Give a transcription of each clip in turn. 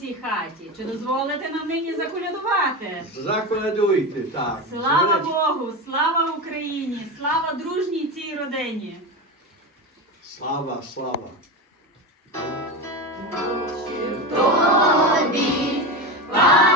цій хаті. Чи дозволите нам нині заколядувати? Заколядуйте, так. Слава Богу, слава Україні, слава дружній цій родині. Слава, слава. Ми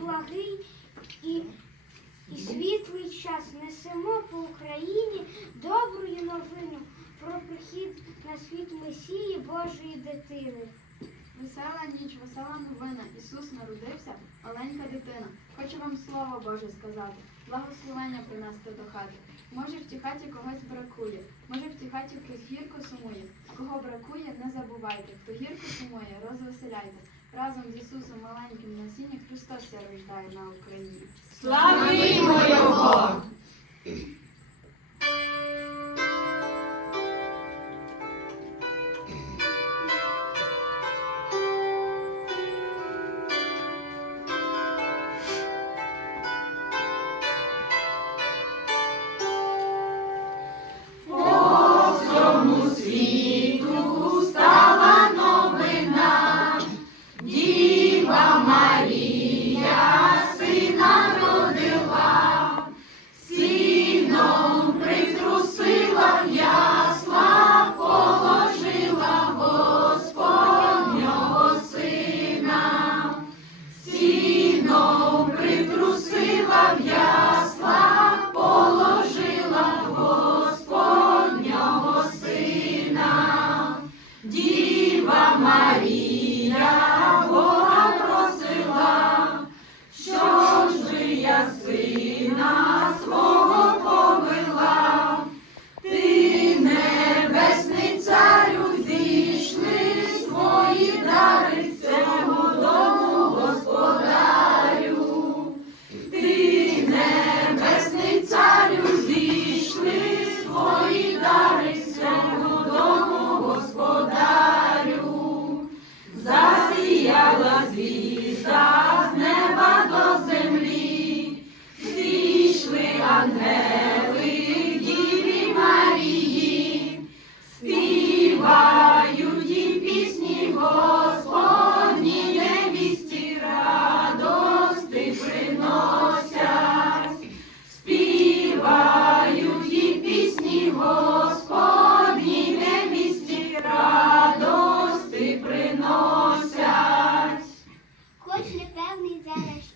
благий і, і світлий час несемо по Україні добрую новину про прихід на світ Месії Божої дитини. Весела ніч, весела новина. Ісус народився, маленька дитина. Хочу вам слово Боже сказати, благословення принести до хати. Може, в тій хаті когось бракує, може, в тій хаті хтось гірко сумує. Кого бракує, не забувайте. Хто гірко сумує, розвеселяйте. Разом з Ісусом маленьким на Христос я рождаю на Україні. Славімо Його!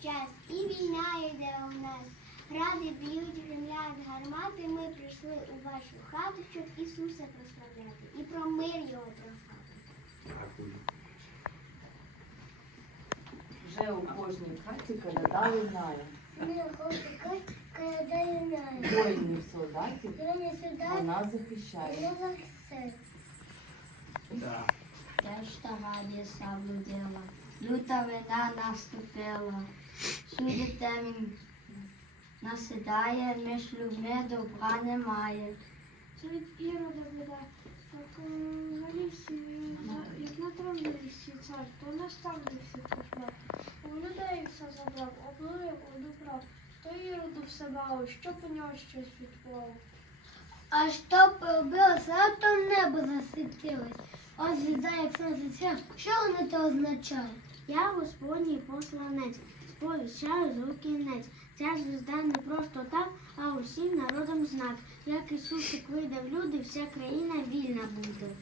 Час, і війна йде у нас. Ради б'ють, гремлять гармати, ми прийшли у вашу хату, щоб Ісуса прославляти і про мир його прохати. Вже у кожній хаті коляда лунає. Ми хочу кадаю наю. Воїнів солдатів Я вона захищає. я захисти. Да. Решта раді заблудила, люта вина наступила, всюди темінь насідає, між людьми добра немає. Серед ірода біда, так галівся, як на травмісті цар, то не став всіх кошмар. У людей все забрав, облив, одукрав, то іроду все бало, що по нього щось відплав. А що пробилося, раптом небо засвітилось. Ось звізда, як сонце свят. Що воно то означає? Я Господній посланець, з сповіщаю звук кінець. Ця звізда не просто так, а усім народом знак. Як Ісусик вийде в люди, вся країна вільна буде.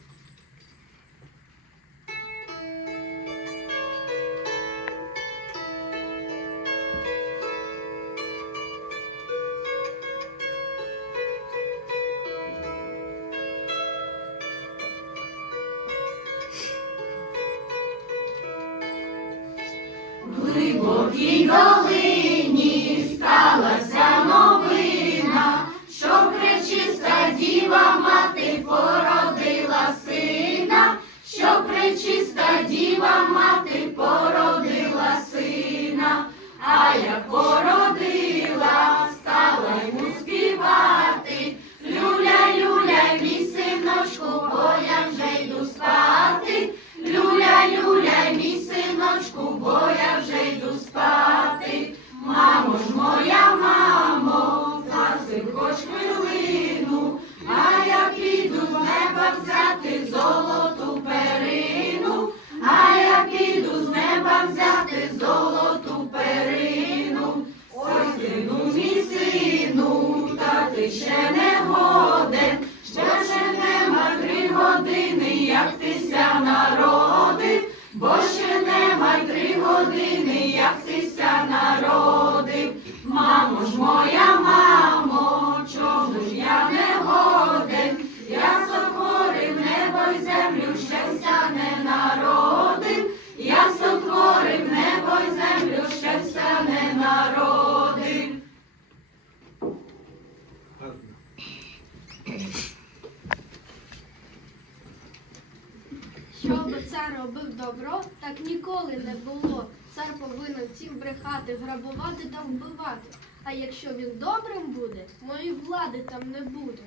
Грабувати та вбивати. А якщо він добрим буде, моєї влади там не буде.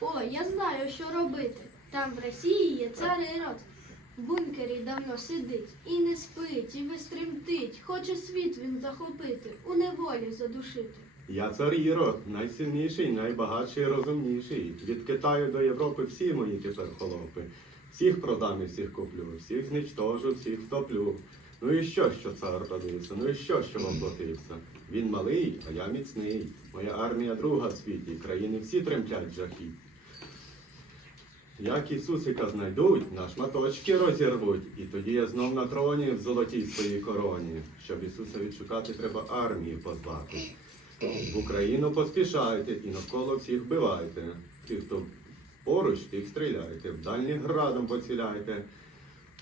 О, я знаю, що робити. Там в Росії є цар Ірод. В бункері давно сидить і не спить, і весь. Хоче світ він захопити, у неволі задушити. Я цар Ірод, найсильніший, найбагатший, розумніший. Від Китаю до Європи всі мої тепер холопи. Всіх продам і всіх куплю, всіх зничтожу, всіх втоплю. Ну і що, що цар родився? Ну і що, що вам платився? Він малий, а я міцний. Моя армія друга в світі, країни всі тремтять жахі. Як Ісусика знайдуть, на шматочки розірвуть, і тоді я знов на троні в золотій своїй короні. Щоб Ісуса відшукати, треба армію позвати. В Україну поспішайте і навколо всіх вбивайте. Ті, хто поруч, тих стріляйте, в дальніх градом поціляйте.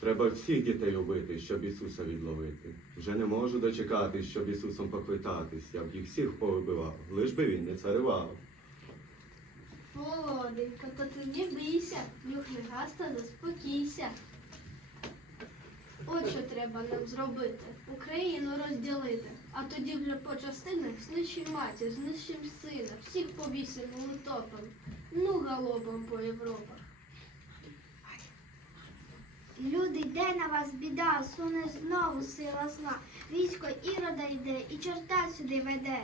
Треба всіх дітей убити, щоб Ісуса відловити. Вже не можу дочекатись, щоб Ісусом поквитатись. Я б їх всіх повибивав, лиш би він не царював. Володенька, то ти не бійся, нюхни газ та заспокійся. От що треба нам зробити. Україну розділити, а тоді вже по частинах знищим матір, знищим сина, всіх повісимо утопом. Ну галопом по Європах. Люди, йде на вас біда, суне знову сила зла. Військо ірода йде і чорта сюди веде.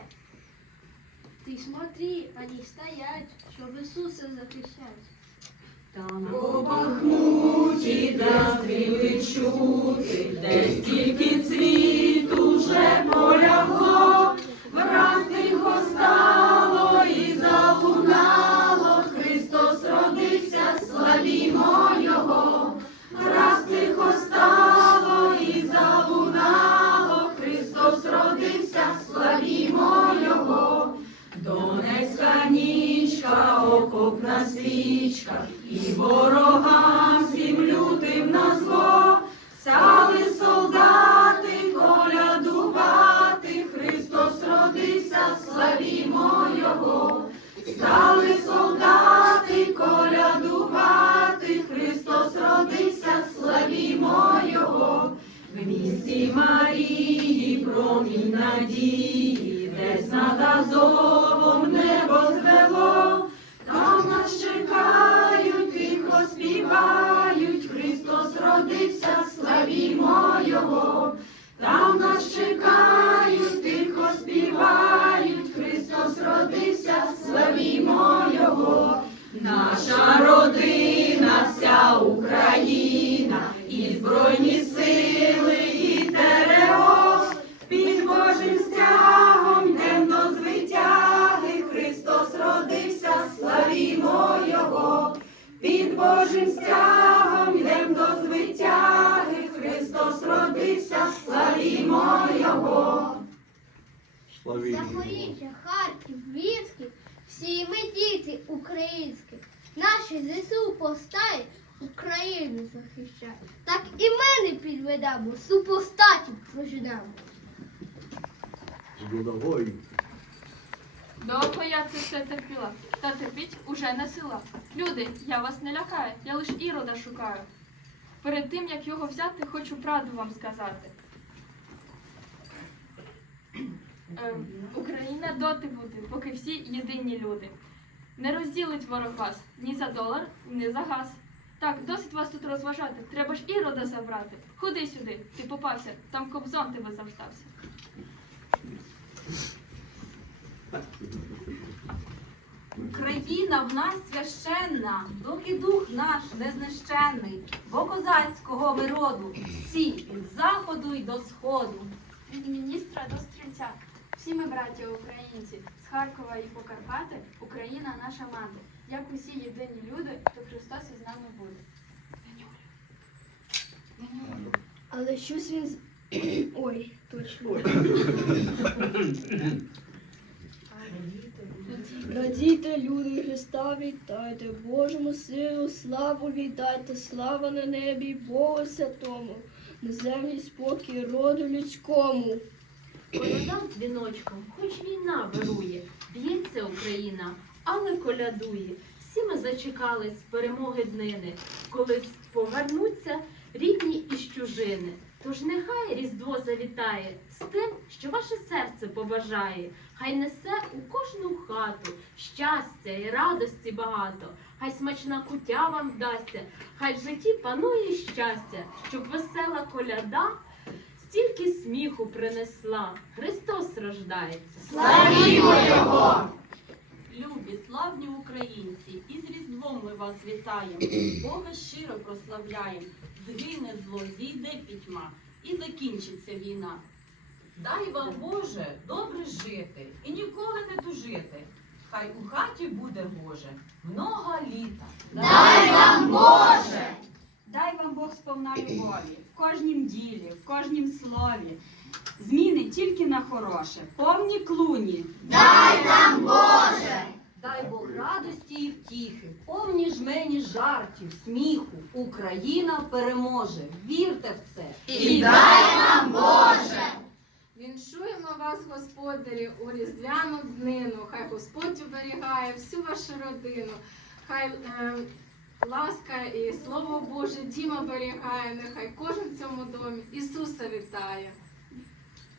Ти смотри, вони стоять, щоб Ісуса захищать. По Бахмуті, де стріли чути, де стільки цвіту вже полягло, враз тихо стало і залунало, Христос родився, славімо Враз тихо і залунало, Христос родився, славімо Його. Донецька нічка, окопна свічка, і ворогам Азовом небо звело, там нас чекають, тихо співають, Христос родився, славімо Його, там нас чекають, тихо співають, Христос родився, славімо Його, наша родина, вся діти українські. Наші ЗСУ повстає, Україну захищає. Так і ми не підведемо, супостатів проженемо. З. Довго я це все терпіла, та терпіть уже не сила. Люди, я вас не лякаю, я лиш ірода шукаю. Перед тим, як його взяти, хочу правду вам сказати. Ем, Україна доти буде, поки всі єдині люди. Не розділить ворог вас ні за долар, ні за газ. Так, досить вас тут розважати. Треба ж ірода забрати. Ходи сюди, ти попався, там кобзон тебе завстався. Україна в нас священна, доки дух наш незнищенний, бо козацького ми роду, всі від заходу й до сходу. від міністра до стрільця. Всі ми браття українці, з Харкова і Покарпати, Україна наша мати. Як усі єдині люди, то Христос із нами буде. Але щось він. з- Ой, точно. Радійте, люди Христа, вітайте, Божому силу, славу віддайте, слава на небі, Богу святому, на землі спокій роду людському. Колядам дзвіночком, хоч війна вирує, б'ється Україна, але колядує. Всі ми зачекались перемоги днини, коли повернуться рідні із чужини. Тож нехай Різдво завітає з тим, що ваше серце побажає. Хай несе у кожну хату щастя і радості багато. Хай смачна кутя вам вдасться, хай в житті панує щастя, щоб весела коляда стільки сміху принесла. Христос рождається. Любі, славні українці, із Різдвом ми вас вітаємо, Бога щиро прославляємо, згине зло, зійде пітьма і закінчиться війна. Дай вам, Боже, добре жити і ніколи не тужити. Хай у хаті буде Боже много літа. Дай вам Бог сповна любові в кожнім ділі, в кожнім слові. Зміни тільки на хороше, повні клуні. Дай нам Боже! Дай Бог радості і втіхи, повні жмені жартів, сміху. Україна переможе. Вірте в це. І дай нам Боже! Віншуємо вас, господарі, у різдвяну днину. Хай Господь оберігає всю вашу родину. Хай е, ласка і слово Боже дім оберігає. Нехай кожен в цьому домі Ісуса вітає.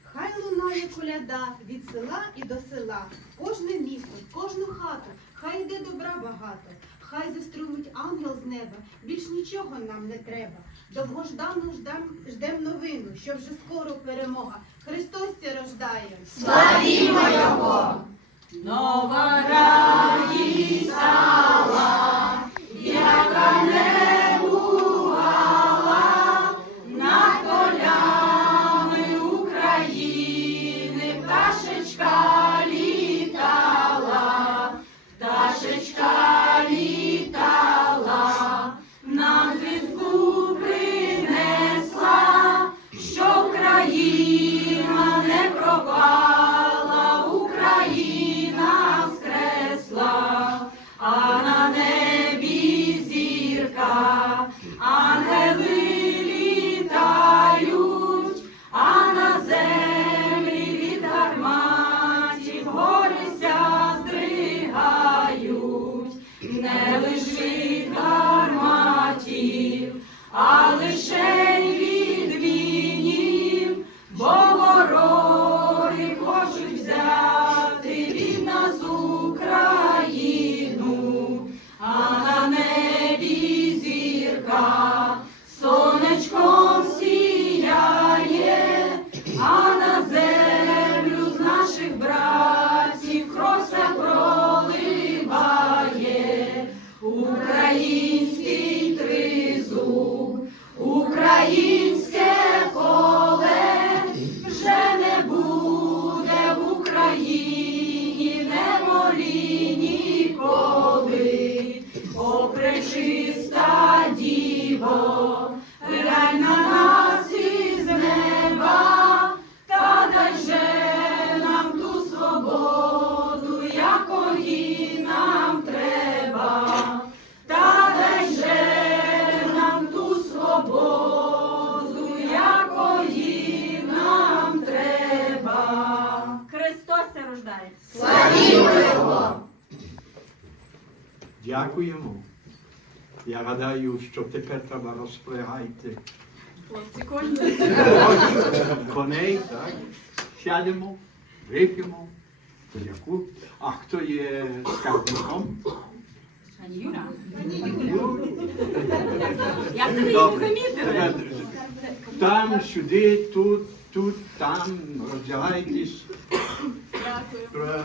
Хай лунає коляда від села і до села, кожне місто, кожну хату, хай йде добра багато, хай заструмить ангел з неба, більш нічого нам не треба. Довгождану ждем, ждем новину, що вже скоро перемога. Христос ся рождає. Нова Дякуємо. Я гадаю, що тепер треба Хлопці, конь. коней, так? Сядемо, вип'ємо. Яку? А хто є скарбником? Юра, Юра. як замітили? Там, сюди, тут, тут, там, роздягайтесь. Дякую.